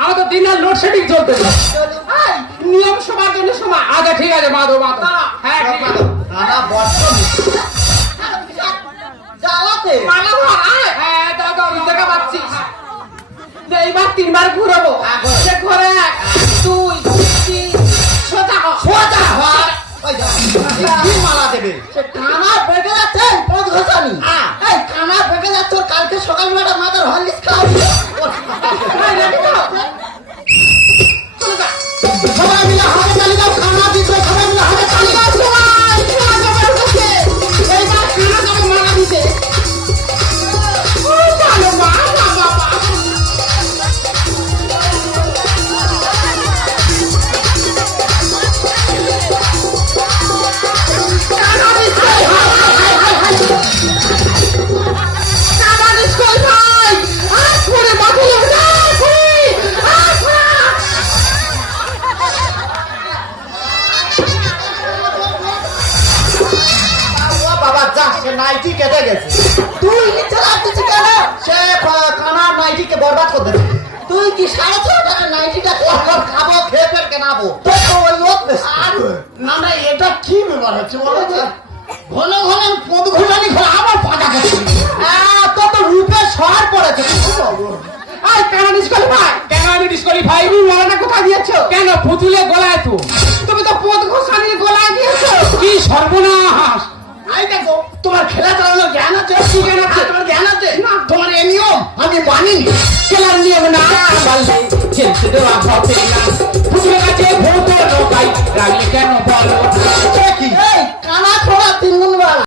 আমার তো দিন আর লোডশেডিং চলতেছে। নিয়ম সবার জন্য সমান। আচ্ছা ঠিক আছে মাধব মাধব। হ্যাঁ ঠিক আছে। কানা বড্ড জ্বালাতে মাধব হ্যাঁ দাদা আমি দেখা পাচ্ছি। এইবার 3 বার ঘুরাবো। সে ঘরে 1 2 3 সোজা হ। ওই কি মালা দেবে সে কানা বেগে যাচ্ছে পদ ঘষানি এই কানা বেগে যাচ্ছে ওর কালকে সকালবেলা মাদার হরলিক্স খাওয়াবি সবাই মিলে হাতে তালি দাও কানা দিচ্ছে সবাই মিলে হাতে তালি দাও সবাই এইবার কানা যাবে মালা দিতে ও ভালো মা বাবা নাইটি কেটে গেছে তুই চালাক দিচ্ছিস কেন সে কানার নাইটিকে বরবাদ করে দেবে তুই কি 6.5 টাকা নাইটিটা খাবো খেয়ে ফের কেনাবো ওই লোক না না এটা কি ব্যাপার হচ্ছে বলো তো ঘন ঘন পদ ঘুরানি ঘর আমার পাটা গেছে তো তো রূপে শহর পড়েছে আই কেন ডিসকোয়ালিফাই? কেন আমি ডিসকোয়ালিফাই? তুমি মারাটা কোথায় দিয়েছো? কেন পুতুলে গলায় তো? তুমি তো পদ ঘোষানির গলায় দিয়েছো। কি সর্বনাশ! আই দেখো তোমার খেলা চালানোর জ্ঞান আছে কি জ্ঞান আছে তোমার জ্ঞান আছে না তোমার এই নিয়ম আমি মানি খেলার নিয়ম না বললে খেলতে দেওয়া হবে না। পুতুলের কাছে ভোট লোকাই রাগলে কেন বলো? কি এই